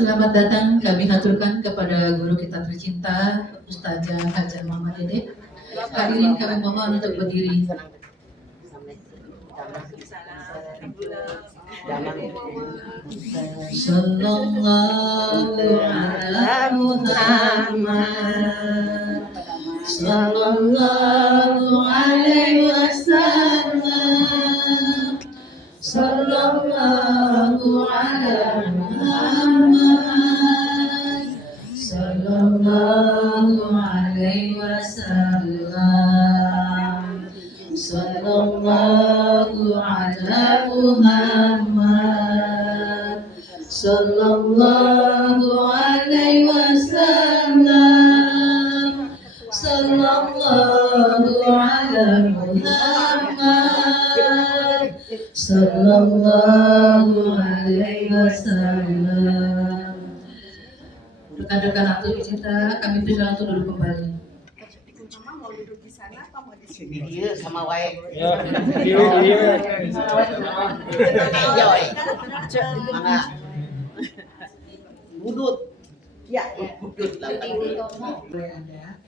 Selamat datang kami haturkan kepada guru kita tercinta Ustazah Hajar Mama Dede. Hadirin kami mohon untuk berdiri. Sallallahu ala Muhammad, sallallahu alaihi wasallam, sallallahu ala Muhammad, sallallahu alaihi wasallam, sallallahu ala Muhammad, sallallahu alaihi wasallam, sallallahu ala Muhammad, sallallahu alaihi wasallam. Rekan-rekan atur cinta, kami persilakan untuk duduk kembali. Mama mau duduk di sana apa mau di sini? Dia sama wae. Ya, dia. Mana? Budut. Ya. Budut lah. Boleh ada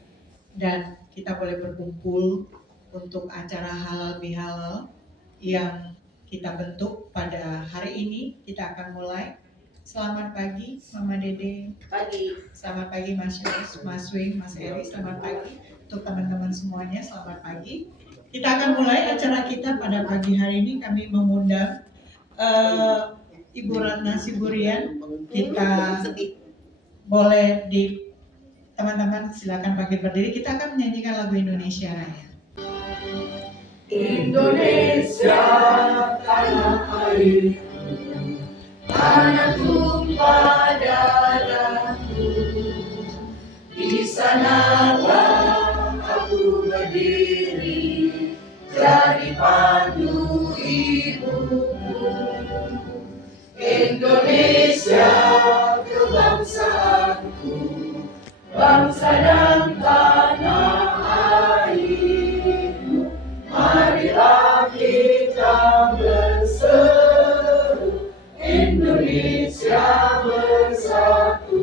dan kita boleh berkumpul untuk acara halal bihalal yang kita bentuk pada hari ini. Kita akan mulai. Selamat pagi Mama Dede. Pagi. Selamat pagi Mas Yus, Mas Wing, Mas Eri. Selamat pagi untuk teman-teman semuanya. Selamat pagi. Kita akan mulai acara kita pada pagi hari ini. Kami mengundang Ibu Ratna Siburian. Kita boleh di teman-teman silakan bangkit berdiri. Kita akan menyanyikan lagu Indonesia Raya. Indonesia tanah air, tanah tumpah darahku, di sanalah aku berdiri, jadi pandu ibuku. Indonesia kebangsaanku, bangsa dan tanah airku, marilah kita berseru, Indonesia bersatu.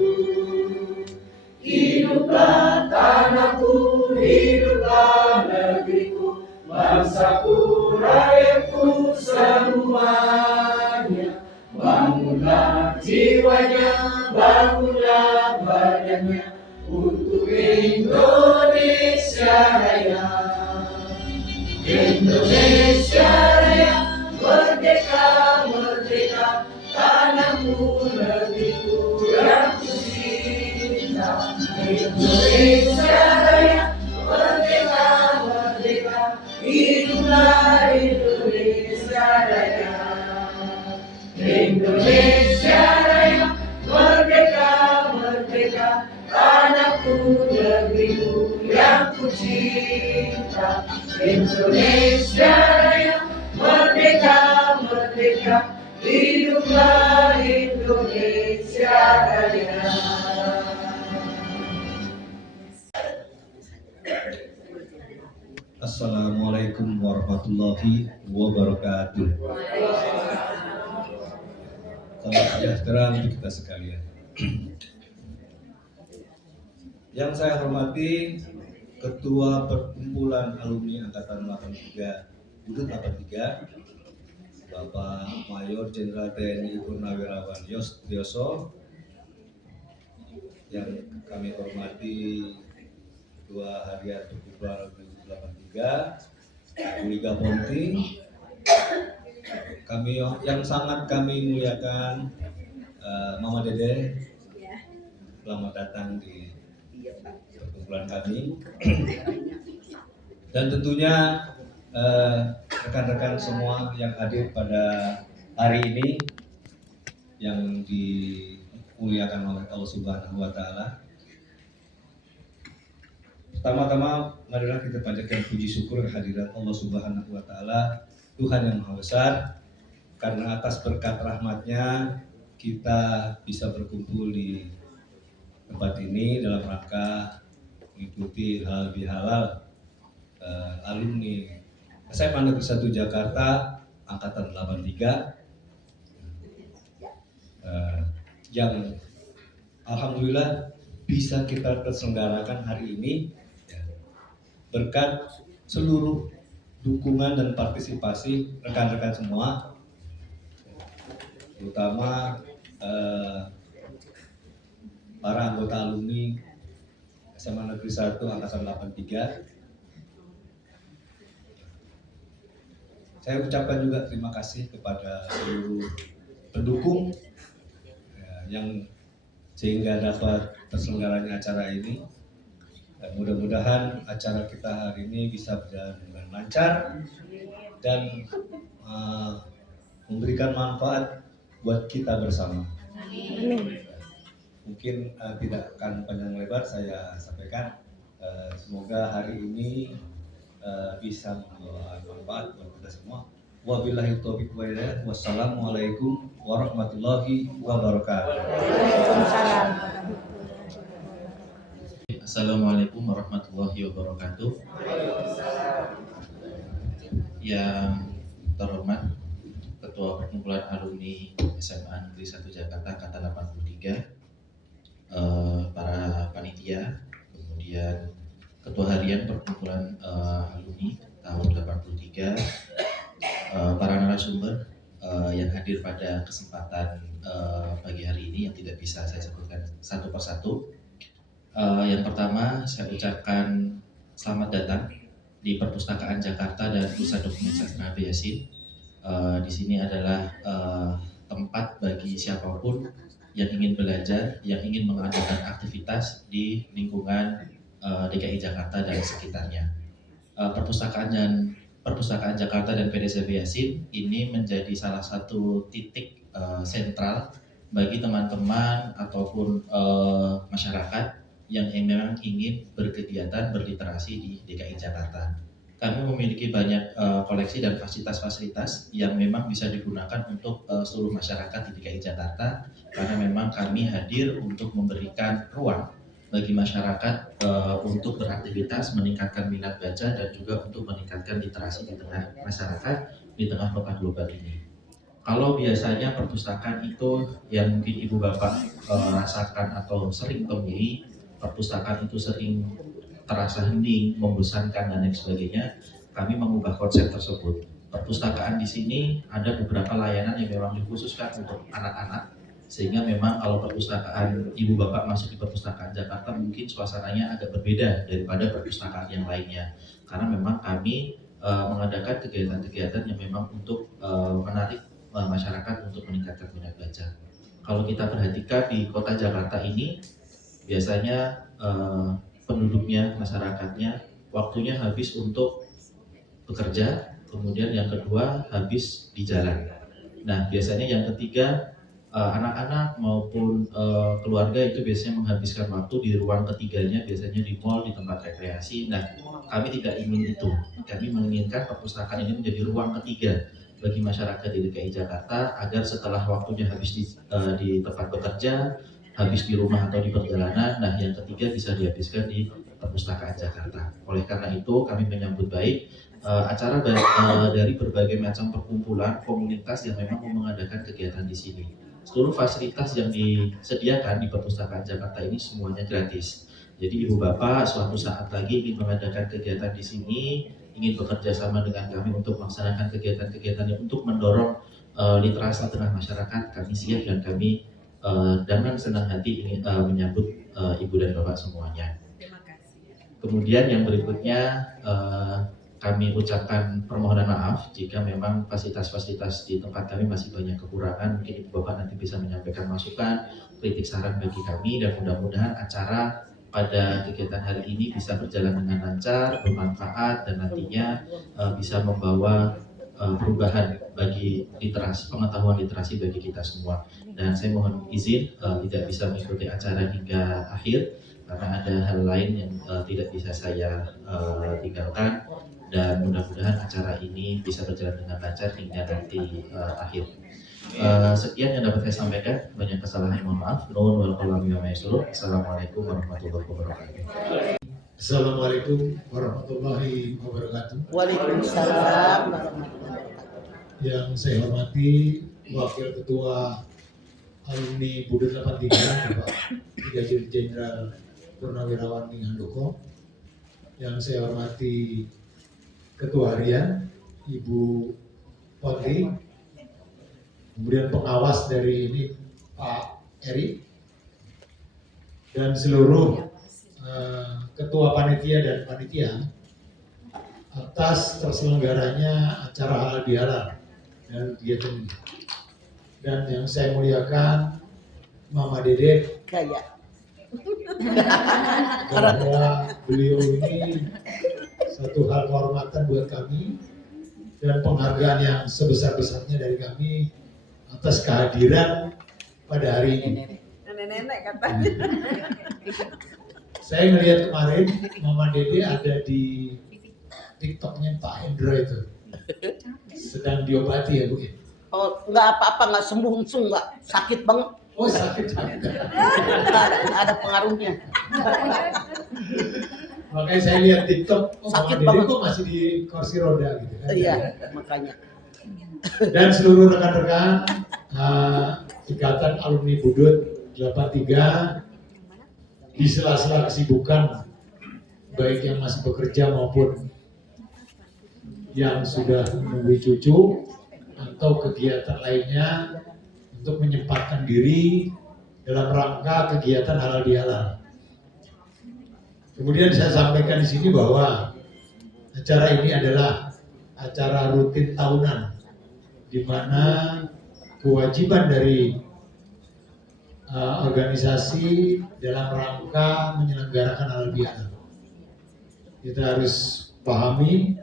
Hiduplah tanahku, hiduplah negeriku, bangsaku, rakyatku semuanya. Bangunlah jiwanya, bangunlah badannya, untuk Indonesia Raya. Indonesia Raya, merdeka, merdeka, tanahku, negeriku yang kucinta. Indonesia Raya, merdeka, merdeka, hiduplah Indonesia Raya. Indonesia Raya, merdeka, merdeka, tanahku, negeriku yang kucinta. Indonesia Raya, merdeka, merdeka, hiduplah Indonesia Raya. Assalamualaikum warahmatullahi wabarakatuh. Salam sejahtera untuk kita sekalian. Yang saya hormati Ketua Perkumpulan Alumni Angkatan 83 Budut 83, Bapak Mayor Jenderal TNI Purnawirawan Yostrioso. Yang kami hormati Ketua Harian Perkumpulan Alumni 83 Bu Liga Ponti. Kami yang sangat kami muliakan Mama Dede, selamat datang di perkumpulan kami. Dan tentunya rekan-rekan semua yang hadir pada hari ini yang dimuliakan oleh Allah Subhanahu wa Ta'ala. Pertama-tama marilah kita panjatkan puji syukur kehadirat Allah Subhanahu wa Ta'ala, Tuhan yang Maha Besar, karena atas berkat rahmatnya kita bisa berkumpul di tempat ini dalam rangka mengikuti halal bihalal alumni SMA Negeri 1 Jakarta Angkatan 83 yang alhamdulillah bisa kita terselenggarakan hari ini ya, berkat seluruh dukungan dan partisipasi rekan-rekan semua, terutama para anggota alumni SMA Negeri 1 Angkatan 83. Saya ucapkan juga terima kasih kepada seluruh pendukung ya, yang sehingga dapat terselenggaranya acara ini. Dan mudah-mudahan acara kita hari ini bisa berjalan dengan lancar dan memberikan manfaat buat kita bersama. Mungkin tidak akan panjang lebar saya sampaikan. Semoga hari ini bisa membawa manfaat buat kita semua. Wabillahi taufiq wal hidayah. Wassalamualaikum warahmatullahi wabarakatuh. Assalamualaikum warahmatullahi wabarakatuh. Yang terhormat Ketua Perkumpulan Alumni SMA Negeri 1 Jakarta Angkatan 83, para panitia, kemudian Ketua Harian Perkumpulan Alumni tahun 83, para narasumber yang hadir pada kesempatan pagi hari ini yang tidak bisa saya sebutkan satu persatu. Yang pertama, saya ucapkan selamat datang di Perpustakaan Jakarta dan Pusat Dokumen Sastra Abe Yasin. Di sini adalah tempat bagi siapapun yang ingin belajar, yang ingin mengadakan aktivitas di lingkungan DKI Jakarta dan sekitarnya. Perpustakaan Jakarta dan PDS Abe Yasin ini menjadi salah satu titik sentral bagi teman-teman ataupun masyarakat yang memang ingin berkegiatan berliterasi di DKI Jakarta. Kami memiliki banyak koleksi dan fasilitas-fasilitas yang memang bisa digunakan untuk seluruh masyarakat di DKI Jakarta, karena memang kami hadir untuk memberikan ruang bagi masyarakat untuk beraktivitas, meningkatkan minat baca, dan juga untuk meningkatkan literasi di tengah masyarakat di tengah kota global ini. Kalau biasanya perpustakaan itu yang mungkin ibu bapak rasakan atau sering temui, perpustakaan itu sering terasa hening, membosankan, dan lain sebagainya, kami mengubah konsep tersebut. Perpustakaan di sini ada beberapa layanan yang memang dikhususkan untuk anak-anak, sehingga memang kalau perpustakaan ibu bapak masuk di perpustakaan Jakarta mungkin suasananya agak berbeda daripada perpustakaan yang lainnya, karena memang kami mengadakan kegiatan-kegiatan yang memang untuk menarik masyarakat untuk meningkatkan minat baca. Kalau kita perhatikan di kota Jakarta ini, biasanya penduduknya, masyarakatnya, waktunya habis untuk bekerja, kemudian yang kedua habis di jalan. Nah, biasanya yang ketiga, anak-anak maupun keluarga itu biasanya menghabiskan waktu di ruang ketiganya, biasanya di mall, di tempat rekreasi. Nah, kami tidak ingin itu. Kami menginginkan perpustakaan ini menjadi ruang ketiga bagi masyarakat di DKI Jakarta, agar setelah waktunya habis di tempat bekerja, habis di rumah atau di perjalanan, nah yang ketiga bisa dihabiskan di Perpustakaan Jakarta. Oleh karena itu kami menyambut baik acara dari berbagai macam perkumpulan komunitas yang memang mengadakan kegiatan di sini. Seluruh fasilitas yang disediakan di Perpustakaan Jakarta ini semuanya gratis. Jadi ibu bapak suatu saat lagi ingin mengadakan kegiatan di sini, ingin bekerja sama dengan kami untuk melaksanakan kegiatan-kegiatan yang untuk mendorong literasi tengah masyarakat, kami siap dan kami dengan senang hati ingin menyambut ibu dan bapak semuanya. Terima kasih. Kemudian yang berikutnya kami ucapkan permohonan maaf jika memang fasilitas-fasilitas di tempat kami masih banyak kekurangan. Mungkin ibu bapak nanti bisa menyampaikan masukan, kritik, saran bagi kami, dan mudah-mudahan acara pada kegiatan hari ini bisa berjalan dengan lancar, bermanfaat, dan nantinya bisa membawa perubahan bagi literasi, pengetahuan literasi bagi kita semua. Dan saya mohon izin tidak bisa mengikuti acara hingga akhir karena ada hal lain yang tidak bisa saya tinggalkan, dan mudah-mudahan acara ini bisa berjalan dengan lancar hingga nanti akhir. Sekian yang dapat saya sampaikan, banyak kesalahan mohon maaf. Assalamualaikum warahmatullahi wabarakatuh. Assalamualaikum warahmatullahi wabarakatuh. Waalaikumsalam warahmatullahi wabarakatuh. Yang saya hormati Wakil Ketua alumni Budut 83, Bapak Brigadir Jenderal Purnawirawan Handoko, yang saya hormati Ketua Harian Ibu Putri, kemudian pengawas dari ini Pak Eri, dan seluruh ketua panitia dan panitia atas terselenggaranya acara halal bihalal dan kegiatan ini. Dan yang saya muliakan Mama Dede, Gaya. bahwa beliau ini satu hal kehormatan buat kami dan penghargaan yang sebesar-besarnya dari kami atas kehadiran pada hari ini. Nenek-nenek katanya. Saya melihat kemarin Mama Dede ada di TikToknya Pak Hendro itu, sedang diobati ya Bu. Oh, nggak apa-apa, nggak sembuh langsung, nggak sakit banget. Oh sakit banget. Nggak ada pengaruhnya. Makanya saya lihat TikTok, oh Mama Sakit Dede banget. kok masih di kursi roda gitu kan. Iya, makanya. Dan seluruh rekan-rekan Ikatan Alumni Budut 83 di sela-sela kesibukan baik yang masih bekerja maupun yang sudah menunggu cucu atau kegiatan lainnya untuk menyempatkan diri dalam rangka kegiatan halal bihalal. Kemudian saya sampaikan di sini bahwa acara ini adalah acara rutin tahunan, di mana kewajiban dari organisasi dalam rangka menyelenggarakan halal bihalal. Kita harus pahami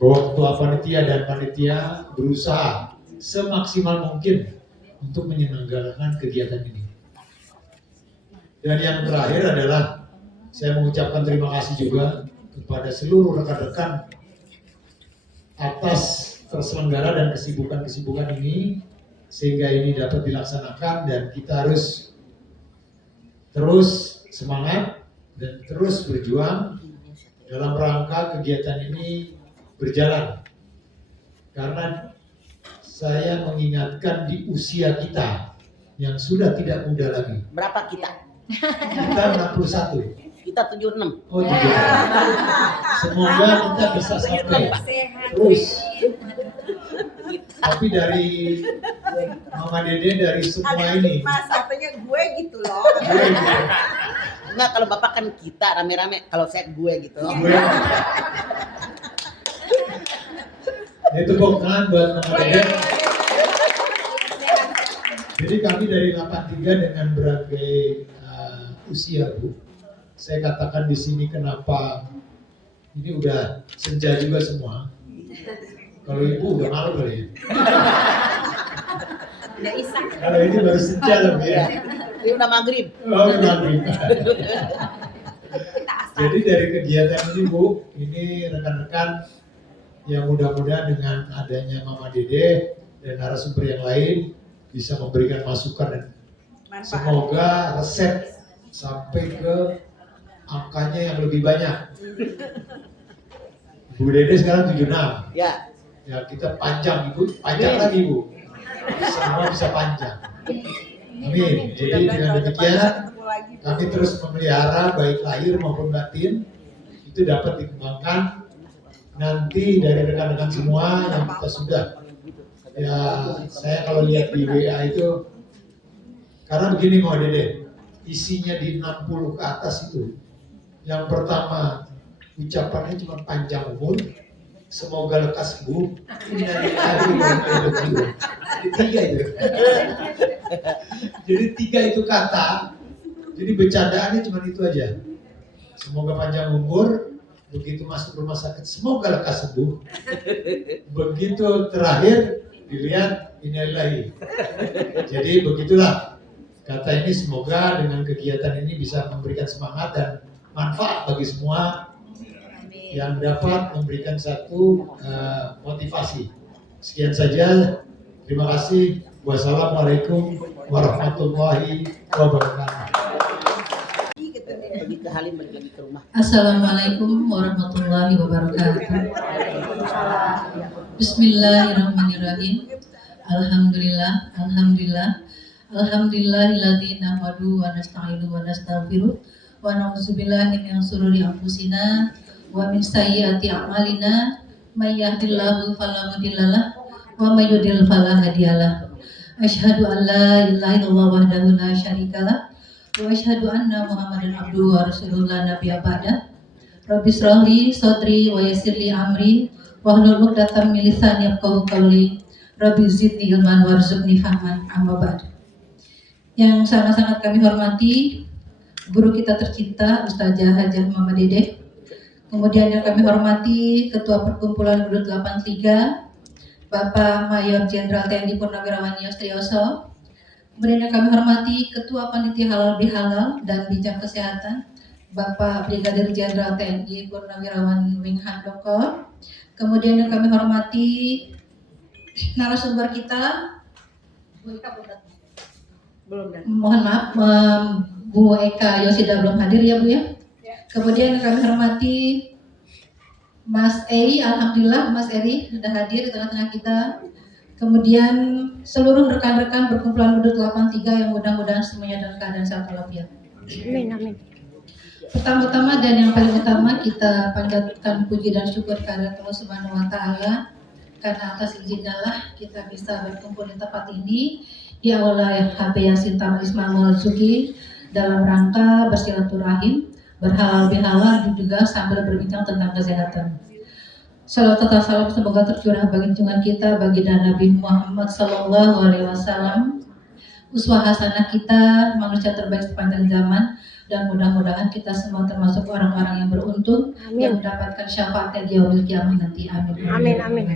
bahwa ketua panitia dan panitia berusaha semaksimal mungkin untuk menyelenggarakan kegiatan ini. Dan yang terakhir adalah saya mengucapkan terima kasih juga kepada seluruh rekan-rekan atas terselenggara dan kesibukan-kesibukan ini, sehingga ini dapat dilaksanakan dan kita harus terus semangat dan terus berjuang dalam rangka kegiatan ini berjalan. Karena saya mengingatkan di usia kita yang sudah tidak muda lagi. Berapa kita? Kita 61. Kita 76. Oh tidak. Semoga kita bisa sampai terus. Tapi dari Mama Dede, dari semua ini. Mas, katanya gue gitu loh. Enggak, kalau bapak kan kita rame-rame, kalau saya gue gitu. Gue. Itu bukan buat Mama Dede. Jadi kami dari 83 dengan berbagai usia Bu. Saya katakan di sini kenapa ini udah senja juga semua. Kalau ibu udah malu kali ya. Udah isak. Kalau ini baru senja lebih ya. Ini udah maghrib. Oh, maghrib. Jadi dari kegiatan ini Bu, ini rekan-rekan yang mudah-mudahan dengan adanya Mama Dede dan narasumber yang lain bisa memberikan masukan dan semoga resep sampai ke angkanya yang lebih banyak. Bu Dede sekarang 76. Ya. Ya kita panjang Ibu, panjang lagi Bu. Semua bisa panjang. Amin. Jadi dengan demikian kami terus memelihara baik lahir maupun batin itu dapat dikembangkan nanti dari rekan-rekan semua yang kita sudah. Ya saya kalau lihat di WA itu karena begini Mama Dede, isinya di 60 ke atas itu. Yang pertama ucapannya cuma panjang umur, semoga lekas Bu. Jadi 3 itu. Jadi 3 itu kata. Jadi bercandaannya cuma itu aja. Semoga panjang umur, begitu masuk rumah sakit semoga lekas sembuh. Begitu terakhir dilihat innalillahi. Jadi begitulah kata ini, semoga dengan kegiatan ini bisa memberikan semangat dan manfaat bagi semua yang dapat memberikan satu motivasi. Sekian saja. Terima kasih. Wassalamualaikum warahmatullahi wabarakatuh. Pergi ke Halim, balik lagi ke rumah. Assalamualaikum warahmatullahi wabarakatuh. Bismillahirrahmanirrahim. Alhamdulillah, alhamdulillah. Alhamdulillahilladzi nahmadu wa nasta'inu wa nastaghfiruh wa na'udzubillahi min shururi anfusina wa min sayyiati a'malina may yahdihillahu fala mudhillalah wa may yudhlil fala hadiyalah. Asyhadu an la ilaha illallah wahdahu la syarikalah wa asyhadu anna Muhammadan abduhu wa rasuluhu la nabiyya ba'da. Rabbi shrahli sadri wa yassirli amri wahlul 'uqdatam min lisani yafqahu qawli. Rabbi zidni ilman warzuqni fahman, amma ba'd. Yang sangat-sangat kami hormati guru kita tercinta Ustazah Hajah Mama Dede. Kemudian yang kami hormati Ketua Perkumpulan Guru 83 Bapak Mayor Jenderal TNI Purnawirawan Yostrioso. Kemudian yang kami hormati Ketua Panitia Halal Bihalal dan Bijak Kesehatan Bapak Brigadir Jenderal TNI Purnawirawan Wing Handoko. Kemudian yang kami hormati narasumber kita Bu Eka Belum dan. mohon maaf Bu Eka Yosida belum hadir ya Bu ya. Kemudian yang kami hormati Mas Eri, alhamdulillah Mas Eri sudah hadir di tengah-tengah kita. Kemudian seluruh rekan-rekan perkumpulan Guru 83 yang mudah-mudahan semuanya dalam keadaan sehat walafiat. Amin, amin. Pertama-tama dan yang paling utama kita panjatkan puji dan syukur kepada Allah Subhanahu wa taala karena atas izinnya lah kita bisa berkumpul di tempat ini di Aula HP Yasin Taman Ismail Marzuki dalam rangka bersilaturahim, berhalal bihalal dan juga sambil berbincang tentang kesehatan. Salawat serta salam semoga tercurah bagi junjungan kita baginda Nabi Muhammad Sallallahu Alaihi Wasallam, uswah hasanah kita, manusia terbaik sepanjang zaman, dan mudah-mudahan kita semua termasuk orang-orang yang beruntung yang mendapatkan syafaatnya di yaumil kiamah nanti. Amin. Amin, amin.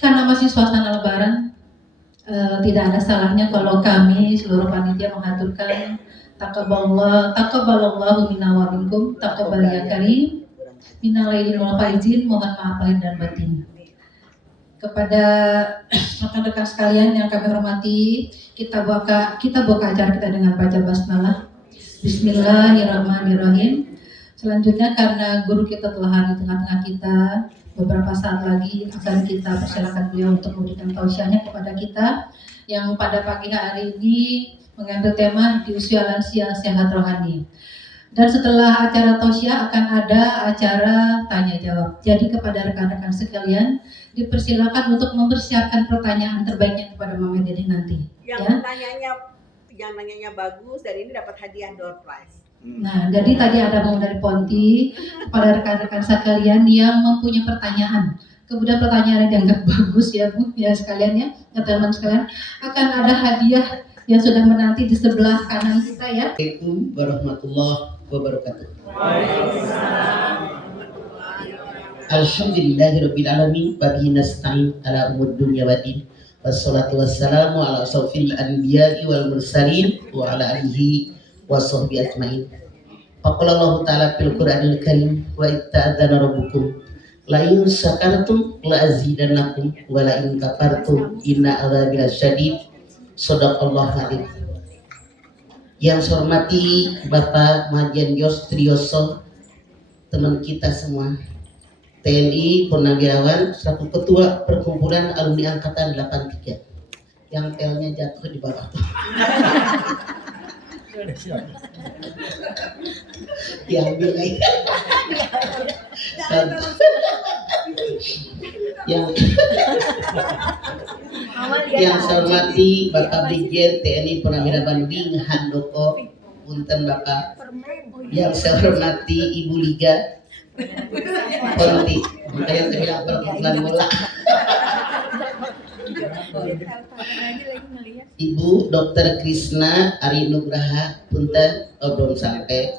Karena masih suasana Lebaran, tidak ada salahnya kalau kami seluruh panitia mengaturkan taqabbalallahu minna wa minkum, taqabbal ya karim, minal aidin wal faizin, mohon maaf lahir dan batin. Kepada rekan-rekan sekalian yang kami hormati, kita buka acara kita dengan baca basmalah. Bismillahirrahmanirrahim. Selanjutnya karena guru kita telah hadir di tengah-tengah kita, beberapa saat lagi akan kita persilakan beliau untuk memberikan tausiahnya kepada kita yang pada pagi hari ini mengambil tema di usia lansia sehat rohani. Dan setelah acara tausiah akan ada acara tanya jawab. Jadi kepada rekan-rekan sekalian dipersilakan untuk mempersiapkan pertanyaan terbaiknya kepada Mama Dede nanti. Yang nanyanya bagus dan ini dapat hadiah door prize. Nah, jadi tadi ada mau dari Ponti kepada rekan-rekan sekalian yang mempunyai pertanyaan. Kemudian pertanyaan yang dianggap bagus ya Bu, ya sekalian ya, teman-teman sekalian, akan ada hadiah yang sudah menanti di sebelah kanan kita ya. Assalamualaikum warahmatullahi wabarakatuh. Alhamdulillahirabbil alamin wa bihi nasta'in ala umur dunya waddin. Wassalatu wassalamu ala asyrofil anbiya'i wal mursalin wa ala alihi wa sahbihi ajmain. Faqala Allah ta'ala fil Qur'anil Karim wa itta'adzana rabbukum la in syakartum la azidannakum wa la in kafartum inna adzabi lasyadid. Shadaqallahu adzim. Yang saya hormati Bapak Majen Yostrioso, teman kita semua TNI Purnawirawan selaku Ketua Perkumpulan Alumni Angkatan 83 yang L-nya jatuh di bawah. Diambil lagi. Yang saya hormati Bapak Brigjen TNI Purnawirawan Wing Handoko, punten Bapak. Yang saya hormati Ibu Liga Ponti, makanya saya bilang perkumpulan bola. Ibu Dr. Krisna Ari Nugraha, punten, belum sampai.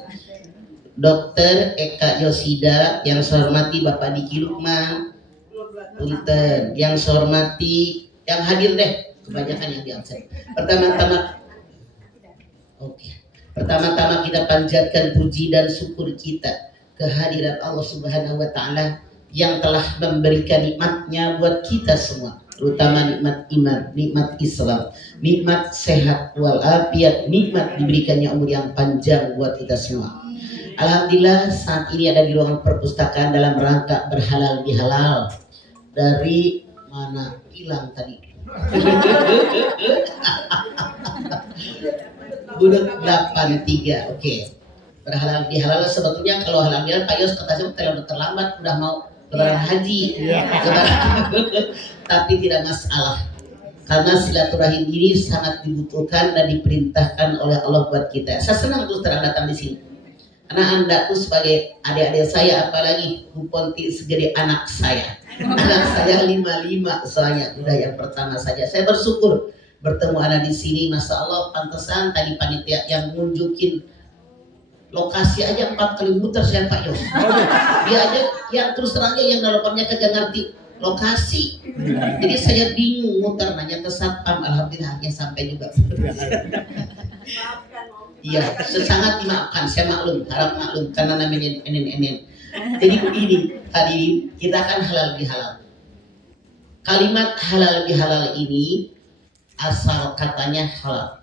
Dr. Eka Yosida, yang saya hormati Bapak Diki Lukman, punten. Yang saya hormati, yang hadir deh, kebanyakan yang di absen. Pertama-tama kita panjatkan puji dan syukur kita kehadirat Allah Subhanahu wa taala yang telah memberikan nikmatnya buat kita semua, terutama nikmat iman, nikmat Islam, nikmat sehat walafiat, nikmat diberikannya umur yang panjang buat kita semua. Alhamdulillah saat ini ada di ruangan perpustakaan dalam rangka berhalal bihalal. Dari mana hilang tadi? Budut 83, oke. Berhalal bihalal sebetulnya kalau halal bihalal Pak Yos kata saya terlambat udah mau lebaran haji. Tapi tidak masalah. Karena silaturahim ini sangat dibutuhkan dan diperintahkan oleh Allah buat kita. Saya senang terus terang datang di sini. Karena Anda tuh sebagai adik-adik saya, apalagi Bu Ponti segede anak saya. Anak saya 55 soalnya, udah yang pertama saja. Saya bersyukur bertemu Anda di sini. Masya Allah, pantesan tadi panitia yang nunjukin lokasi aja 4 kali muter saya Pak Yos. Dia aja yang terus terangnya yang teleponnya kagak ngerti lokasi. Jadi saya bingung muter nanya ke satpam, alhamdulillah hanya sampai juga. Iya, sangat dimaafkan, saya maklum, harap maklum karena namanya NNN. Jadi begini, tadi kita akan halal bihalal. Kalimat halal bihalal ini asal katanya halal.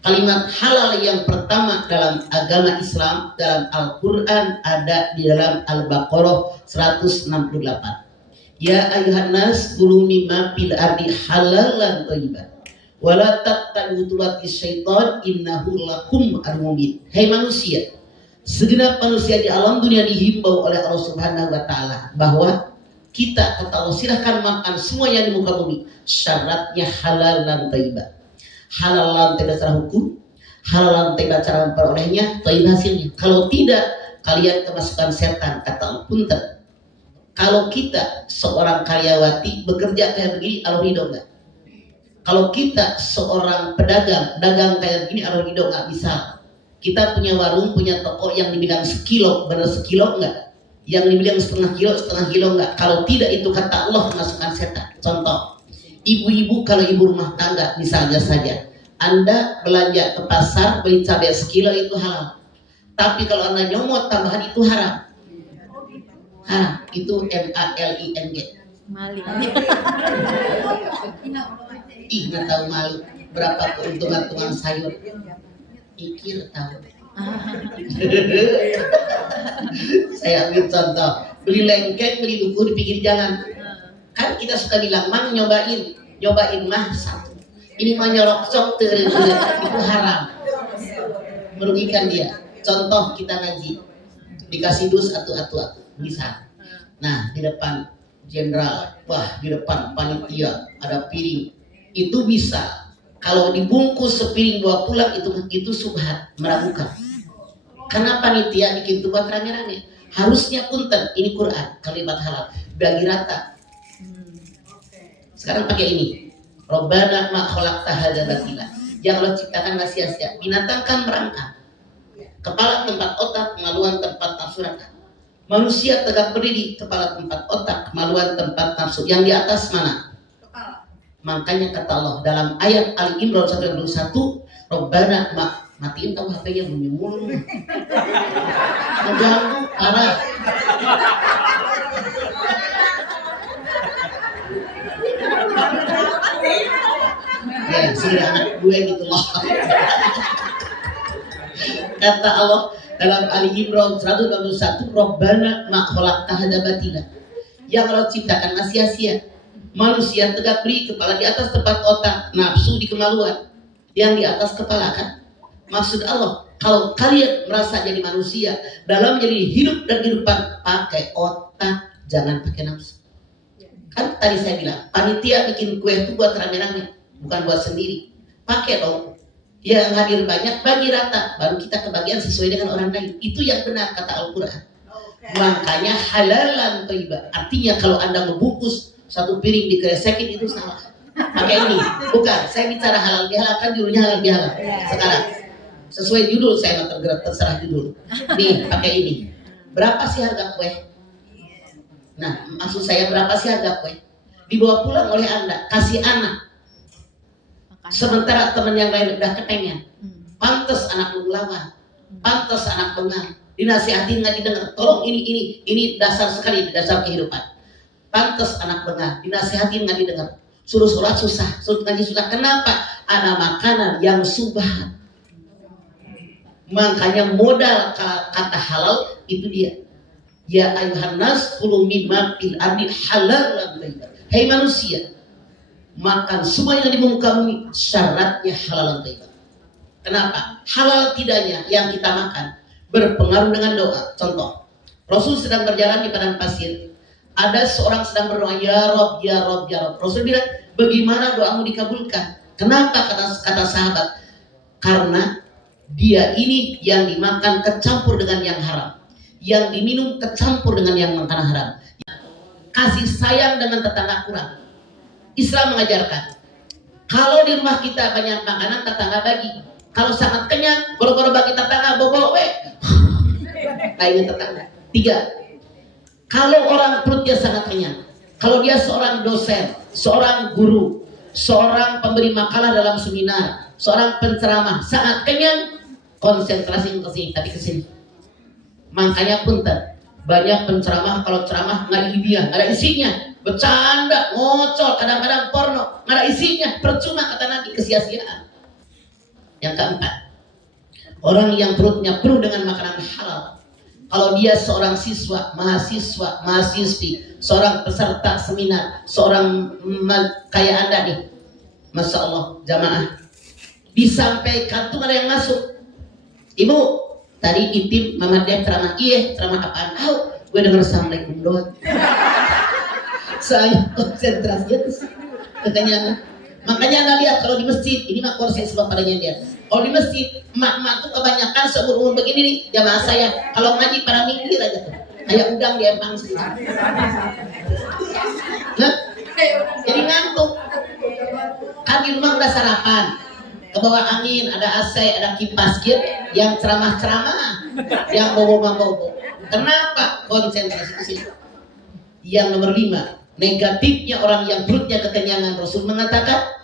Kalimat halal yang pertama dalam agama Islam dalam Al-Quran ada di dalam Al-Baqarah 168. Ya ayuhan nas kulu mimma fil ardi halalan thayyiban wala tattabi'u khutuwatis syaitan innahu lakum aduwwun mubin. Hai manusia, segenap manusia di alam dunia dihimbau oleh Allah Subhanahu wa taala bahwa kita kata Allah silahkan makan semua yang di muka bumi, syaratnya halal dan thayyiban. Halal lantai dasar hukum, halal lantai cara memperolehnya, thayyib hasilnya. Kalau tidak, kalian kemasukan setan kata Allah. Punten. Kalau kita seorang karyawati bekerja kayak begini, Allah ridho enggak? Kalau kita seorang pedagang, dagang kayak begini, Allah ridho enggak? Bisa. Kita punya warung, punya toko yang dibilang sekilo, benar sekilo enggak? Yang dibilang setengah kilo enggak? Kalau tidak itu kata Allah kemasukan setan. Contoh, ibu-ibu kalau ibu rumah tangga misalnya saja, Anda belanja ke pasar beli cabai sekilo itu halal. Tapi kalau Anda nyomot tambahan itu haram. Haram, itu MALING. Mali. Ih, nggak tahu malu. Berapa keuntungan tukang sayur? Ikir tahu. Saya ambil contoh, beli lengket, beli duku di pinggir jalan. Kan kita suka bilang, mang nyobain mah satu. Ini mah nyorok sok itu haram, merugikan dia. Contoh kita ngaji, dikasih dus atu-atu bisa. Nah di depan jenderal, wah di depan panitia ada piring, itu bisa. Kalau dibungkus sepiring bawa pulang itu subhat, meragukan. Karena panitia bikin itu buat rame-rame. Harusnya punten, ini Quran, kalimat halal, bagi rata. Sekarang pakai ini. Robbana ma khalaqta hadza batila. Yang Allah ciptakan nggak sia-sia. Binatang kan merangkak. Kepala tempat otak, kemaluan tempat nafsu raka. Manusia tegak berdiri, kepala tempat otak, kemaluan tempat nafsu. Yang di atas mana? Makanya kata Allah dalam ayat Ali Imran 121, Robbana matiin tahu HP-nya bunyi mulu. Mengganggu parah. Ya, sudah anak gue gitu loh. Kata Allah dalam Ali Imran 121, Robbana ma khalaqta hadza batila. Yang Allah ciptakan nggak sia-sia. Manusia tegak berdiri, kepala di atas tempat otak, nafsu di kemaluan. Yang di atas kepala kan. Maksud Allah, kalau kalian merasa jadi manusia dalam jadi hidup dan kehidupan, pakai otak, jangan pakai nafsu. Kan tadi saya bilang, panitia bikin kue itu buat rame-rame, bukan buat sendiri. Pakai dong. Yang hadir banyak, bagi rata, baru kita kebagian sesuai dengan orang lain. Itu yang benar kata Al-Quran. Makanya halalan thayyiban. Artinya kalau Anda membungkus satu piring dikeresekin itu salah. Pakai ini, bukan. Saya bicara halal bihalal, kan judulnya halal bihalal. Sekarang sesuai judul, saya nggak tergerak, terserah judul. Nih, pakai ini. Berapa sih harga kue? Nah, maksud saya berapa sih harga kue? Dibawa pulang oleh Anda, kasih anak. Sementara teman yang lain udah kepengen. Pantes anak lu lawan, pantes anak bengang. Dinasihatin nggak didengar. Tolong ini dasar sekali, dasar kehidupan. Pantes anak bengang, dinasihatin nggak didengar. Suruh sholat susah, suruh ngaji susah. Kenapa? Ada makanan yang subhan. Makanya modal kata halal itu dia. Ya ayuhan nas kulu mimma fil ardi halalan thayyiban. Hai manusia, makan semua yang di muka bumi syaratnya halal dan thayyib. Kenapa? Halal tidaknya yang kita makan berpengaruh dengan doa. Contoh, Rasul sedang berjalan di padang pasir. Ada seorang sedang berdoa, ya Rob, ya Rob, ya Rob. Rasul bilang, bagaimana doamu dikabulkan? Kenapa? Kata sahabat, karena dia ini yang dimakan kecampur dengan yang haram, yang diminum kecampur dengan yang makanan haram. Kasih sayang dengan tetangga kurang. Islam mengajarkan, kalau di rumah kita banyak makanan, tetangga bagi. Kalau sangat kenyang, boro-boro bagi tetangga, bobo, kayaknya tetangga. 3, kalau orang perutnya sangat kenyang, kalau dia seorang dosen, seorang guru, seorang pemberi makalah dalam seminar, seorang penceramah, sangat kenyang, konsentrasi ke sini, tapi ke sini. Makanya punten, banyak penceramah kalau ceramah nggak ada ilmiah, nggak ada isinya, bercanda, ngocol, kadang-kadang porno, nggak ada isinya, percuma kata Nabi, kesia-siaan. Yang keempat, orang yang perutnya penuh dengan makanan halal, kalau dia seorang siswa, mahasiswa, mahasiswi, seorang peserta seminar, seorang kayak Anda nih, Masya Allah, jamaah, disampaikan tuh ada yang masuk. Ibu, tadi Itim, Mama Dep ceramah, iya, ceramah apaan? Gue denger Assalamualaikum doang. Saya konsentrasinya terus kekenyangan. Makanya Anda lihat kalau di masjid, ini mah kursi sebab padanya dia. Kalau di masjid, emak-emak tuh kebanyakan seumur-umur begini nih, jamaah saya. Kalau ngaji pada mikir aja tuh, kayak udang di empang sih. Nah, jadi ngantuk. Kan di rumah udah sarapan, ke bawah angin, ada AC, ada kipas gitu, yang ceramah-ceramah, yang bobo-bobo. Kenapa? Konsentrasi ke sini. Yang nomor 5, negatifnya orang yang perutnya kekenyangan, Rasul mengatakan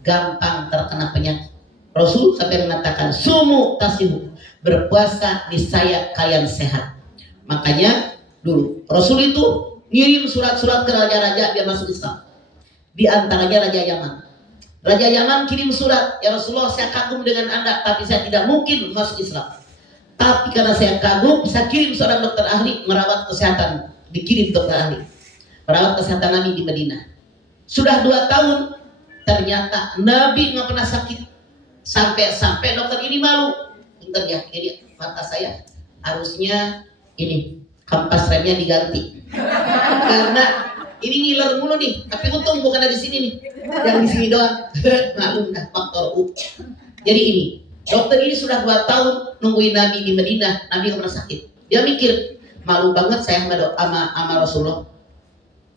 gampang terkena penyakit. Rasul sampai mengatakan sumu tasihu, berpuasa niscaya kalian sehat. Makanya dulu Rasul itu ngirim surat-surat ke raja-raja biar masuk Islam. Di antaranya Raja Yaman. Raja Yaman kirim surat, ya Rasulullah, saya kagum dengan Anda, tapi saya tidak mungkin masuk Islam. Tapi karena saya kagum, saya kirim seorang dokter ahli merawat kesehatan. Dikirim dokter ahli merawat kesehatan Nabi di Madinah. Sudah 2 tahun, ternyata Nabi nggak pernah sakit. Sampai dokter ini malu. Bentar ya, ini mata saya harusnya ini kampas remnya diganti. Karena ini ngiler mulu nih. Tapi untung bukan dari sini nih, yang di sini doang. Maklum dah faktor U. Jadi ini dokter ini sudah 2 tahun nungguin Nabi di Madinah. Nabi nggak pernah sakit. Dia mikir, malu banget saya sama Rasulullah.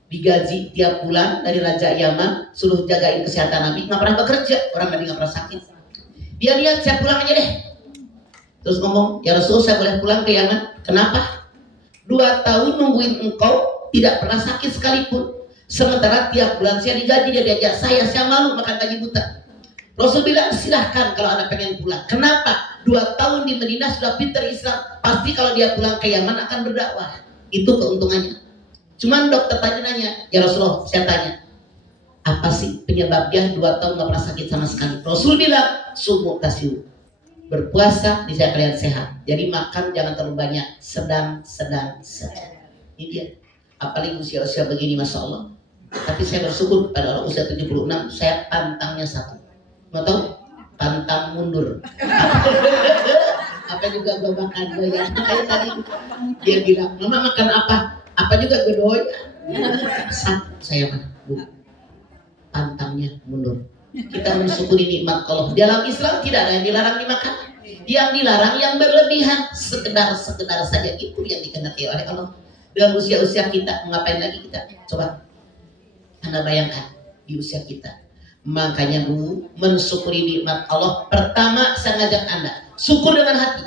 Digaji tiap bulan dari Raja Yaman, suruh jagain kesehatan Nabi, nggak pernah bekerja, orang Nabi nggak pernah sakit. Dia lihat, saya pulang aja deh. Terus ngomong, ya Rasul, saya boleh pulang ke Yaman. Kenapa? 2 tahun nungguin engkau, tidak pernah sakit sekalipun. Sementara tiap bulan saya digaji, dia diajak saya malu makan gaji buta. Rasul bilang, silahkan kalau Anda pengen pulang. Kenapa? 2 tahun di Madinah sudah pintar Islam, pasti kalau dia pulang ke Yaman akan berdakwah. Itu keuntungannya. Cuman dokter tadi nanya, ya Rasulullah, saya tanya, apa sih penyebabnya 2 tahun gak pernah sakit sama sekali? Rasul bilang, sumu tasiu, berpuasa bisa kalian sehat. Jadi makan jangan terlalu banyak, sedang. Ini dia. Apalagi usia-usia begini, Masya Allah. Tapi saya bersyukur pada orang usia 76, saya pantangnya 1. Mau tahu? Pantang mundur. Apa juga gue makan doyan. Kayak tadi dia bilang, Mama makan apa? Apa juga gue doyan. Saya mah, Bu, pantangnya mundur. Kita mensyukuri nikmat Allah. Dalam Islam tidak ada yang dilarang dimakan. Yang dilarang yang berlebihan, sekedar saja, itu yang dikehendaki oleh Allah. Dalam usia-usia kita, ngapain lagi kita? Coba Anda bayangkan di usia kita. Makanya Bu, mensyukuri nikmat Allah. Pertama saya ngajak Anda, syukur dengan hati.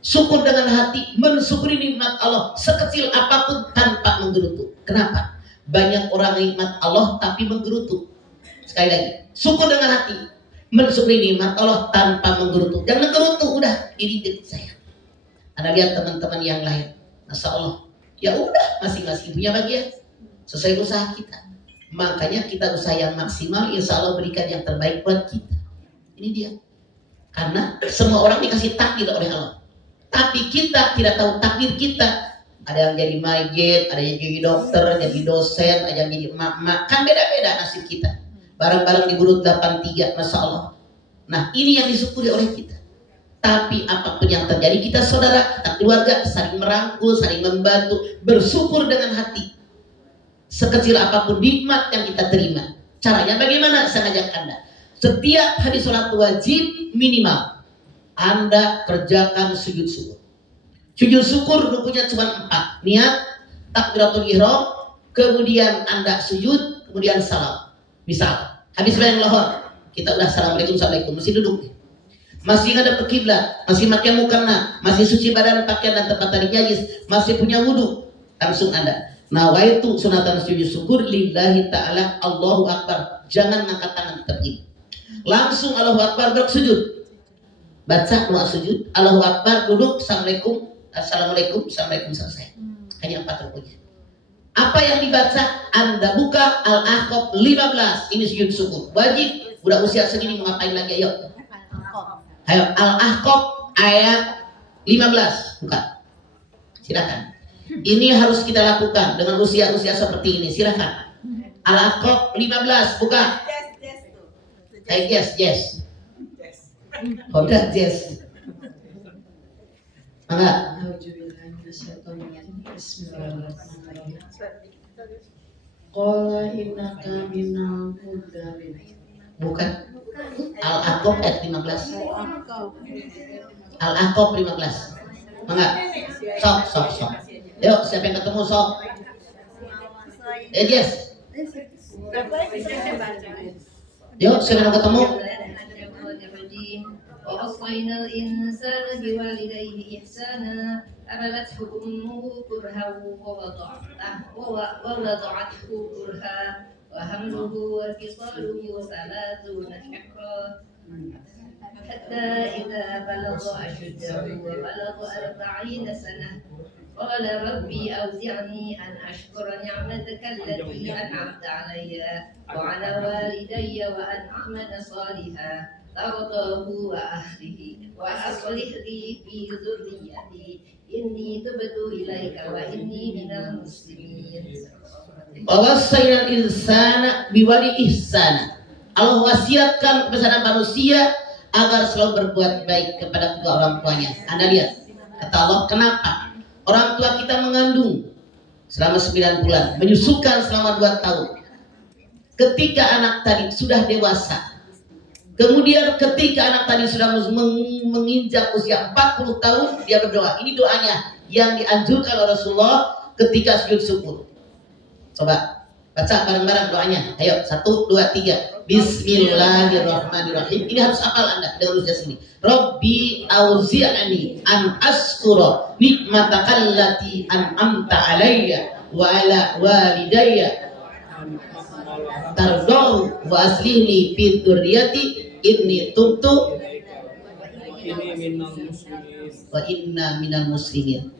Syukur dengan hati, mensyukuri nikmat Allah sekecil apapun tanpa menggerutu. Kenapa? Banyak orang nikmat Allah tapi menggerutu. Sekali lagi, syukur dengan hati, mensyukuri nikmat Allah tanpa menggerutu. Jangan menggerutu, udah ini diri saya. Anda lihat teman-teman yang lain, Masya Allah, ya udah masing-masing punya bagian sesuai usaha kita. Makanya kita usaha yang maksimal, insya Allah berikan yang terbaik buat kita. Ini dia. Karena semua orang dikasih takdir oleh Allah. Tapi kita tidak tahu takdir kita. Ada yang jadi majid, ada yang jadi dokter, jadi dosen, ada yang jadi emak-emak. Kan beda-beda nasib kita. Bareng-bareng di Burut 83, Masya Allah. Nah ini yang disyukuri oleh kita. Tapi apapun yang terjadi, kita saudara, kita keluarga, saling merangkul, saling membantu, bersyukur dengan hati. Sekecil apapun nikmat yang kita terima. Caranya bagaimana? Saya ngajak Anda. Setiap hari sholat wajib minimal Anda kerjakan sujud syukur. Sujud syukur rukunnya cuma 4. Niat, takbiratul ihram, kemudian Anda sujud, kemudian salam. Misal, habis bayang lohor, kita udah assalamualaikum, assalamualaikum, mesti duduk. Masih ngadep ke kiblat, masih pakai mukena, masih suci badan, pakaian dan tempat tadi najis, masih punya wudhu, langsung Anda. Nawaitu sunatan sujud syukur lillahi ta'ala, Allahu Akbar. Jangan ngangkat tangan tergini. Langsung Allahu Akbar bersujud. Baca doa sujud, Allahu Akbar, duduk, assalamualaikum, assalamualaikum, assalamualaikum, selesai. Hanya 4 rukunnya. Apa yang dibaca? Anda buka Al-Ahqaf 15. Ini sujud syukur. Wajib. Udah usia segini mau ngapain lagi? Ayo. Ayo Al-Ahqaf ayat 15. Buka. Silakan. Ini harus kita lakukan dengan usia-usia seperti ini. Silakan. Al-Ahqaf 15. Buka. Yes. Udah yes. Mangga. Bismillahirrahmanirrahim. Qala innaka minal mundarin. Bukan. Al-Ahqaf ayat 15. Al-Ahqaf 15. Mangga. Sok. Yuk, siapa yang ketemu sok? Yes. Yuk, siapa yang ketemu? ووصينا الإنسان بوالديه إحسانا حملته أمه كرها ووضعته كرها وحمله وفصاله 30 شهرا حتى إذا بلغ أشده وبلغ 40 سنة قال ربي أوزعني أن أشكر نعمتك التي أنعمت علي وعلى والدي وأن أعمل صالحا ترضاه وأصلح لي في ذريتي إني تبت إليك وإني من المسلمين. Wawasainal insana biwali ihsana. Allah wasiatkan kepada manusia agar selalu berbuat baik kepada kedua orang tuanya. Anda lihat, kata Allah, kenapa? Orang tua kita mengandung selama 9 bulan, menyusukan selama 2 tahun. Ketika anak tadi sudah dewasa, kemudian ketika anak tadi sudah menginjak usia 40 tahun, dia berdoa. Ini doanya yang dianjurkan oleh Rasulullah ketika sujud syukur. Coba baca bareng-bareng doanya. Ayo, 1, 2, 3. Bismillahirrahmanirrahim. Ini harus hafal Anda dengan usia sini. Rabbi auzi'ani an askura nikmatakal lati an'amta alayya wa ala walidayya tardahu wa aslihni fi dzurriyyati inni tubtu wa inna minal muslimin.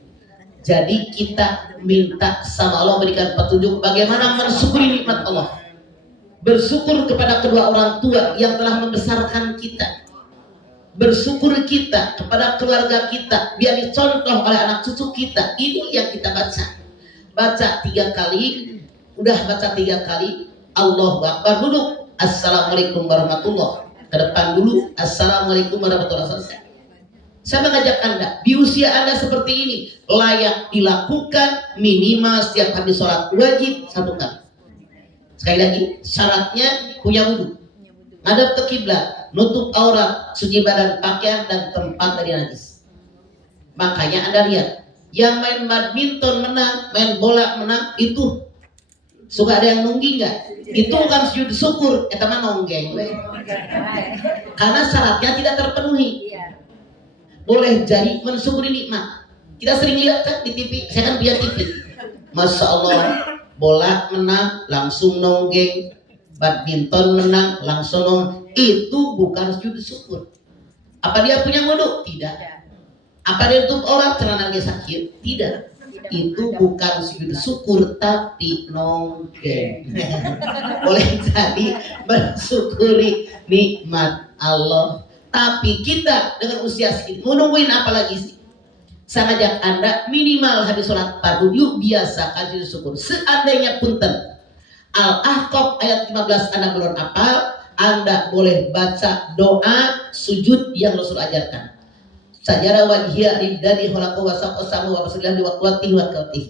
Jadi kita minta sama Allah berikan petunjuk bagaimana mensyukuri nikmat Allah. Bersyukur kepada kedua orang tua yang telah membesarkan kita. Bersyukur kita kepada keluarga kita biar dicontoh oleh anak cucu kita. Ini yang kita baca. Baca 3 kali. Udah baca 3 kali. Allahu Akbar, duduk. Assalamualaikum warahmatullahi. Ke depan dulu. Assalamualaikum warahmatullahi wabarakatuh. Saya mengajak Anda, di usia Anda seperti ini, layak dilakukan minimal setiap habis sholat wajib 1 kali. Sekali lagi, syaratnya punya wudhu, ngadep ke kiblat, nutup aurat, suci badan, pakaian dan tempat dari najis. Makanya Anda lihat, yang main badminton menang, main bola menang, itu suka ada yang nungging nggak? Itu bukan sujud syukur, itu mah nonggeng. Karena syaratnya tidak terpenuhi. Boleh jadi mensyukuri nikmat. Kita sering lihat kan di TV, saya kan punya TV. Masya Allah, bola menang langsung nonggeng, badminton menang langsung nonggeng. Itu bukan sujud syukur. Apa dia punya wudhu? Tidak. Apa dia tutup orang celana dia sakit? Tidak. Itu bukan sujud syukur tapi nonggeng. Boleh jadi mensyukuri nikmat Allah. Tapi kita dengan usia segini mau nungguin apa lagi sih? Saya ngajak Anda minimal habis sholat fardu yuk biasakan sujud syukur. Seandainya punten Al-Ahqaf ayat 15 Anda belum hafal, Anda boleh baca doa sujud yang Rasul ajarkan. Sajara wajhiya ridani khalaqahu wa saqasamu wa basillah wa quwwatihi wa qawtihi.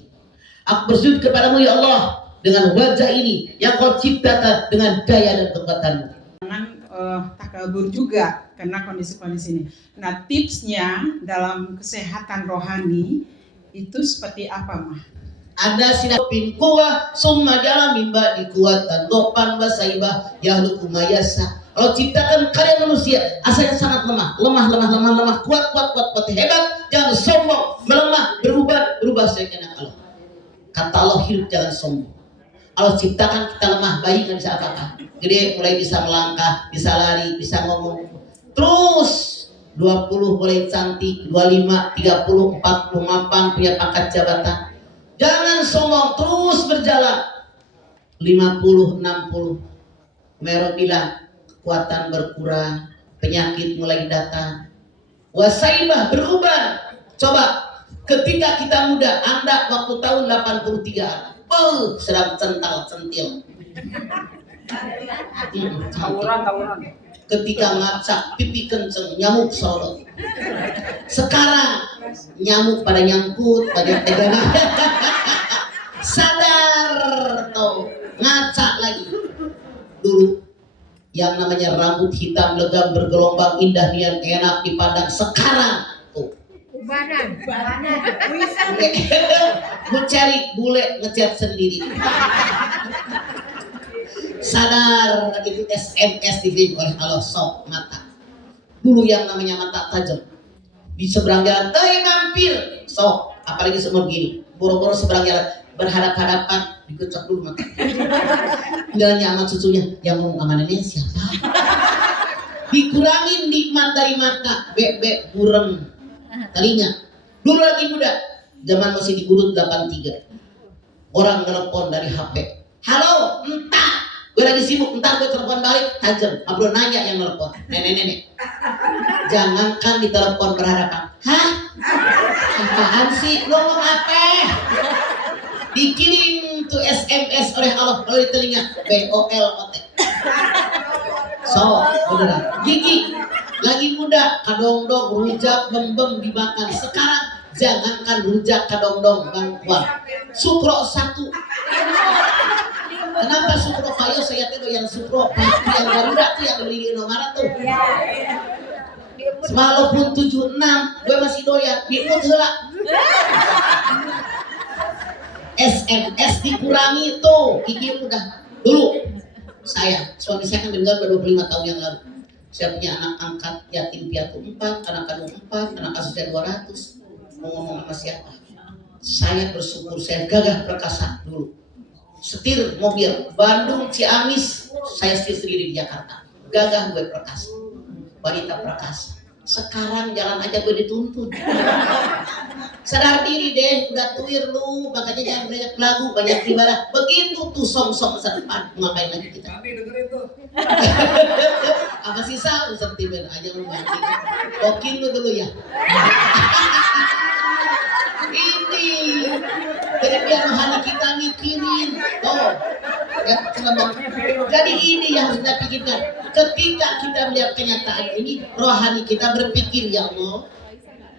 Aku bersujud kepadamu ya Allah dengan wajah ini yang kau ciptakan dengan daya dan kekuatanmu. Jangan takabur juga karena kondisi-kondisi ini. Nah, tipsnya dalam kesehatan rohani itu seperti apa, Mah? Ada sinapin kuah summa jala mimba di kuatan lopan wasaibah yahluku mayasa. Kalau ciptakan karya manusia asalnya sangat lemah, kuat, hebat, jangan sombong, melemah, berubah sekenak Allah. Kata Allah hidup jangan sombong. Allah ciptakan kita lemah, bayi nggak bisa apa-apa. Gede mulai bisa melangkah, bisa lari, bisa ngomong. Terus 20 mulai cantik, 25, 30, 40 mapan, punya pangkat jabatan. Jangan sombong, terus berjalan. 50, 60. Mero bilang, kekuatan berkurang, penyakit mulai datang. Wasaibah berubah. Coba, ketika kita muda, Anda waktu tahun 83, sedang centil. Tawuran. Ketika ngaca, pipi kenceng, nyamuk sorot. Sekarang, nyamuk pada nyangkut, pada pegangan. Sadar, tuh, ngaca lagi. Dulu, yang namanya rambut hitam legam bergelombang indah nian enak dipandang. Sekarang tuh Badan. gue cari bule ngecat sendiri. Sadar itu SMS di oleh Allah sok mata. Dulu yang namanya mata tajam di seberang jalan, mampir sok, apalagi seumur gini, boro-boro seberang jalan berhadap-hadapan dikocok dulu mata. Tinggalnya sama cucunya yang mau amanannya siapa? Dikurangin nikmat dari mata, bebek burem telinga. Dulu lagi muda, zaman masih di urut 83. Orang telepon dari HP. Halo, entah, gue lagi sibuk, entar gue telepon balik, tajam. Abro nanya yang telepon, nenek. Jangankan ditelepon berhadapan. Hah? Apaan sih? Lo ngomong apa? Dikirim tuh SMS oleh Allah melalui telinga, BOLOT. So, beneran. Gigi lagi muda, kadongdong, rujak, bembem dimakan. Sekarang jangankan rujak, kadongdong, bangkuan. Sukro 1. Kenapa sukro kayo? Saya tuh yang sukro yang Garuda tuh yang beli di Indomaret tuh. Walaupun 76, gue masih doyan. Ikut heula. SMS dikurangi tuh, gigi udah. Dulu suami saya kan meninggal 25 tahun yang lalu. Saya punya anak angkat yatim piatu 4, anak kandung 4, anak asuhnya 200. Mau ngomong sama siapa? Saya bersyukur saya gagah perkasa dulu. Setir mobil Bandung Ciamis, saya setir sendiri di Jakarta. Gagah gue perkasa, wanita perkasa. Sekarang jalan aja gue dituntut. Sadar diri deh, udah tuir lu, makanya jangan banyak lagu, banyak ibadah. Begitu tuh song-song masa depan, ngapain lagi kita? Kami dengerin tuh. Apa sisa sentimen aja lu mati. Kokin lu dulu ya. Ini jadi biar rohani kita mikirin. Oh, ya, jadi ini yang harus kita pikirkan. Ketika kita melihat kenyataan ini, rohani kita berpikir, ya Allah,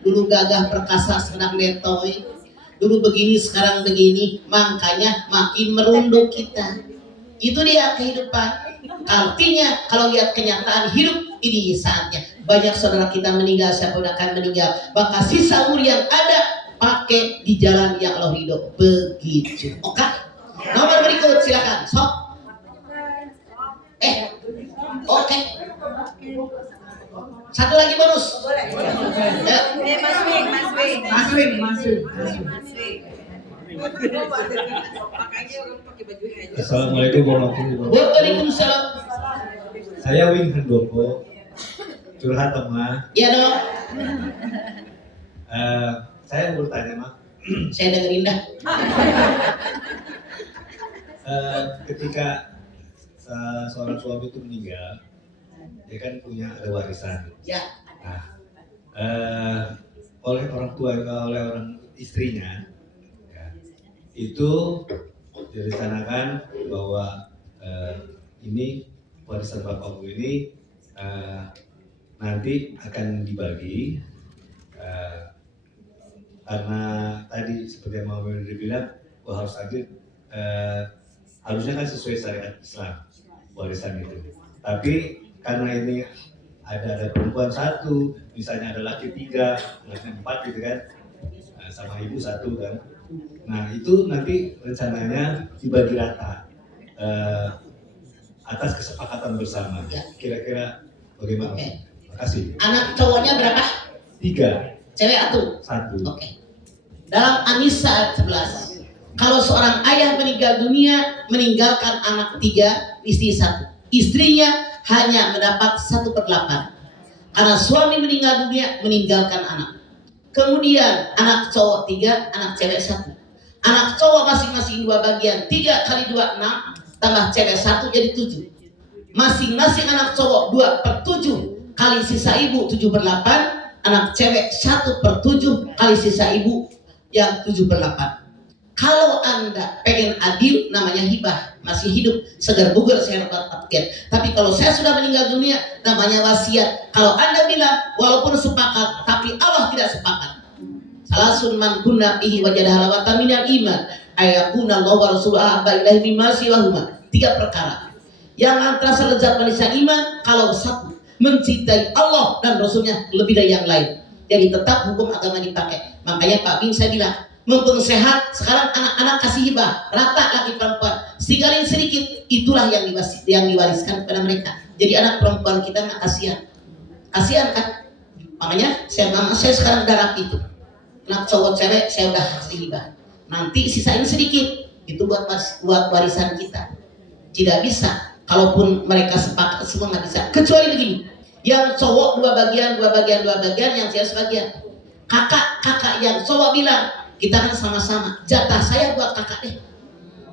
dulu gagah perkasa sekarang letoy, dulu begini sekarang begini, makanya makin merunduk kita. Itu dia kehidupan. Artinya kalau lihat kenyataan hidup ini saatnya. Banyak saudara kita meninggal, siapa pun akan meninggal. Maka sisa umur yang ada pakai di jalan yang Allah ridho. Begitu. Oke. Nomor berikut silakan. Sok. Oke. Satu lagi bonus. Boleh. Ya. Mas Wing. Assalamualaikum warahmatullahi wabarakatuh. Waalaikumsalam. Saya Wing Handoko, curhat teman. Ya dong. Saya mau bertanya, Mak. Saya dengerin dah. Ketika seorang suami itu meninggal, dia kan punya ada warisan. Ya. Nah, oleh orang tua, oleh orang istrinya, ya, itu direncanakan bahwa ini warisan bapakmu ini nanti akan dibagi karena tadi seperti yang Mama Melody bilang bahwa harus adil, harusnya kan sesuai syariat Islam warisan itu. Tapi karena ini ada perempuan 1, misalnya ada laki 3, laki 4 gitu kan, sama ibu 1 kan. Nah itu nanti rencananya dibagi rata atas kesepakatan bersama. Kira-kira bagaimana? Oke. Terima kasih. Anak cowoknya berapa? 3. Cewek 1. Oke. Dalam An-Nisa ayat 11, kalau seorang ayah meninggal dunia meninggalkan anak 3, istri 1. Istrinya hanya mendapat 1/8 karena suami meninggal dunia meninggalkan anak. Kemudian anak cowok 3, anak cewek 1. Anak cowok masing-masing 2 bagian, 3 kali 2 6, tambah cewek 1 jadi 7. Masing-masing anak cowok 2/7 kali sisa ibu 7/8. Anak cewek 1/7 kali sisa ibu yang 7/8. Kalau Anda pengen adil, namanya hibah, masih hidup, segar bugar saya dapat paket. Tapi kalau saya sudah meninggal dunia, namanya wasiat. Kalau Anda bilang walaupun sepakat, tapi Allah tidak sepakat. Salasun man kunna bihi wajadaha halawatan minal iman, ayakuna Allah wa rasuluhu ahabba ilaihi mimma siwahuma. 3 perkara yang antara selezat manisnya iman, kalau 1 mencintai Allah dan Rasulnya lebih dari yang lain. Jadi tetap hukum agama dipakai. Makanya Pak Bing saya bilang, mumpung sehat, sekarang anak-anak kasih hibah, rata laki perempuan, tinggalin sedikit, itulah yang diwariskan kepada mereka. Jadi anak perempuan kita nggak kasihan kan? Makanya saya sekarang udah rapi itu. Anak cowok cewek saya udah kasih hibah. Nanti sisain sedikit, itu buat warisan kita. Tidak bisa. Kalaupun mereka sepakat semua nggak bisa. Kecuali begini, yang cowok 2 bagian, yang cewek sebagian. Kakak yang cowok bilang, kita kan sama-sama, jatah saya buat kakak deh.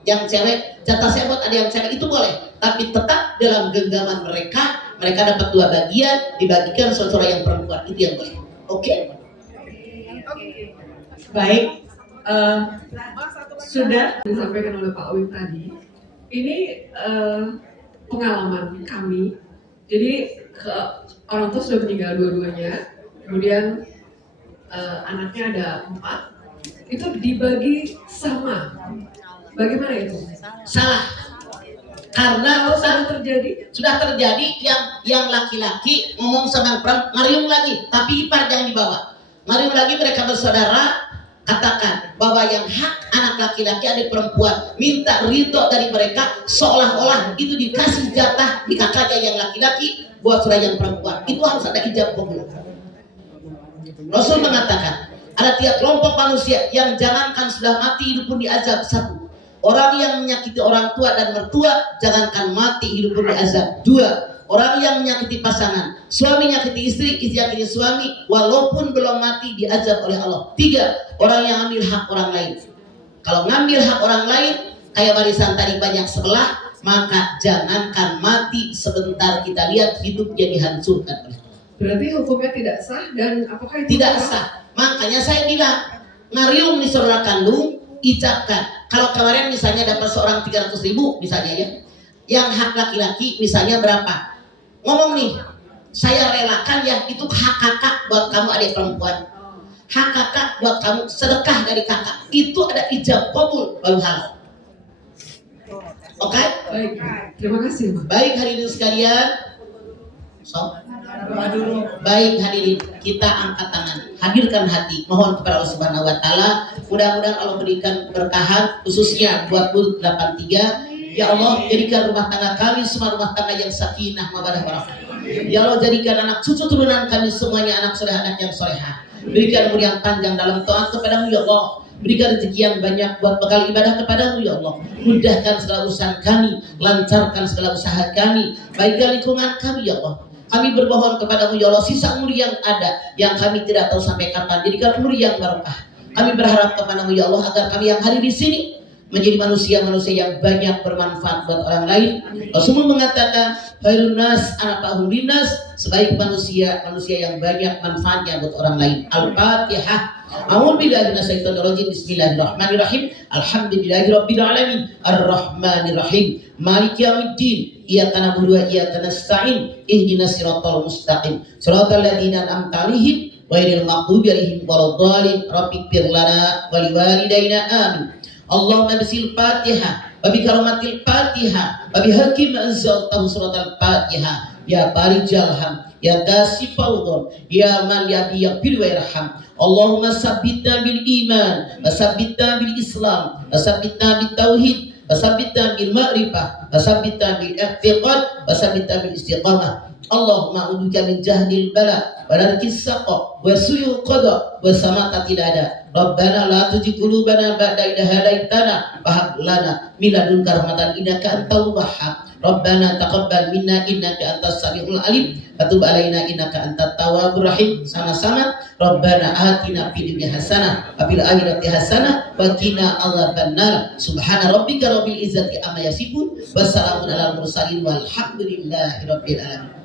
Yang cewek, jatah saya buat ada yang cewek, itu boleh. Tapi tetap dalam genggaman mereka dapat 2 bagian, dibagikan saudara yang perempuan, itu yang boleh. Oke? Baik, sudah disampaikan oleh Pak Awim tadi. Ini pengalaman kami. Jadi orang tua sudah meninggal dua-duanya, kemudian anaknya ada 4, itu dibagi sama. Bagaimana itu? Salah. Karena sudah terjadi yang laki-laki ngomong sama perempuan, ngariung lagi, tapi ipar jangan dibawa. Ngariung lagi, mereka bersaudara, katakan bahwa yang hak anak laki-laki adik perempuan, minta ridho dari mereka, seolah-olah itu dikasih jatah di kakaknya yang laki-laki buat saudara yang perempuan. Itu harus ada ijab kabul. Rasul mengatakan ada 3 kelompok manusia yang jangankan sudah mati hidup pun diazab. 1, orang yang menyakiti orang tua dan mertua, jangankan mati hidup pun diazab. 2, orang yang menyakiti pasangan, suami nyakiti istri, istri nyakiti suami, walaupun belum mati diazab oleh Allah. 3, orang yang ambil hak orang lain. Kalau ngambil hak orang lain, kayak warisan tadi banyak sebelah, maka jangankan mati sebentar kita lihat hidupnya dihancurkan oleh Allah. Berarti hukumnya tidak sah, dan apakah itu tidak sah? Makanya saya bilang, ngariung di saudara kandung, ijabkan. Kalau kemarin misalnya dapat seorang 300.000 misalnya ya, yang hak laki-laki misalnya berapa? Ngomong nih, saya relakan ya, itu hak kakak buat kamu adik perempuan, hak kakak buat kamu, sedekah dari kakak, itu ada ijab kabul baru halal. Oke? Baik, terima kasih. Baik hadirin sekalian, baik hadirin, kita angkat tangan, hadirkan hati, mohon kepada Allah Subhanahu Wa Taala, mudah-mudahan Allah berikan keberkahan khususnya buat Bu 83. Ya Allah, jadikan rumah tangga kami semua rumah tangga yang sakinah mawaddah warahmah. Ya Allah, jadikan anak cucu turunan kami semuanya anak soleh, anak yang solehah. Berikan umur yang panjang dalam taat kepadamu ya Allah. Berikan rezeki yang banyak buat bekal ibadah kepadamu ya Allah. Mudahkan segala urusan kami, lancarkan segala usaha kami, baikkan lingkungan kami ya Allah. Kami bermohon kepadamu ya Allah, sisa umur yang ada yang kami tidak tahu sampai kapan, jadikan umur yang barokah. Kami berharap kepadamu ya Allah agar kami yang hadir di sini menjadi manusia-manusia yang banyak bermanfaat buat orang lain. Rasulullah mengatakan, khairun nas anfa'uhum linnas, sebaik manusia yang banyak manfaatnya buat orang lain. Al-Fatihah. A'udzubillahi minasyaitonir rajim. Bismillahirrahmanirrahim. Alhamdulillahirabbil alamin. Arrahmanirrahim. Maliki yaumiddin. Iyyaka na'budu wa iyyaka nasta'in. Ihdinas siratal mustaqim. Siratal ladzina an'amta 'alaihim ghairil maghdubi 'alaihim waladdallin. Rabbighfir lana wa liwalidayna amin. Allahumma bisil Fatihah wa bi karomatil Fatihah wa bi hakim anzaltahu suratal Fatihah ya barijal ham ya kasifal dhon ya man yabi yaghfir wa yarham. Allahumma sabbitna bil iman wa sabbitna bil islam wa sabbitna bit tauhid wa sabbitna bil ma'rifah wa sabbitna bil i'tiqad wa sabbitna bil istiqamah. Allahumma a'udzubika min jahdil bala wa darkis saqa wa su'il qada wa samatati dada. Rabbana la tuzigh qulubana ba'da idh hadaitana wa hab lana min ladunka rahmatan innaka antal wahhab. Rabbana taqabbal minna innaka antas samiul alim wa tub alaina innaka antat tawwabur rahim. Sama-sama. Rabbana atina fid dunya hasanah wa fil akhirati hasanah wa qina adzabannar. Subhana rabbika rabbil izzati amma yasifun wa salamun alal mursalin walhamdulillahi rabbil alamin.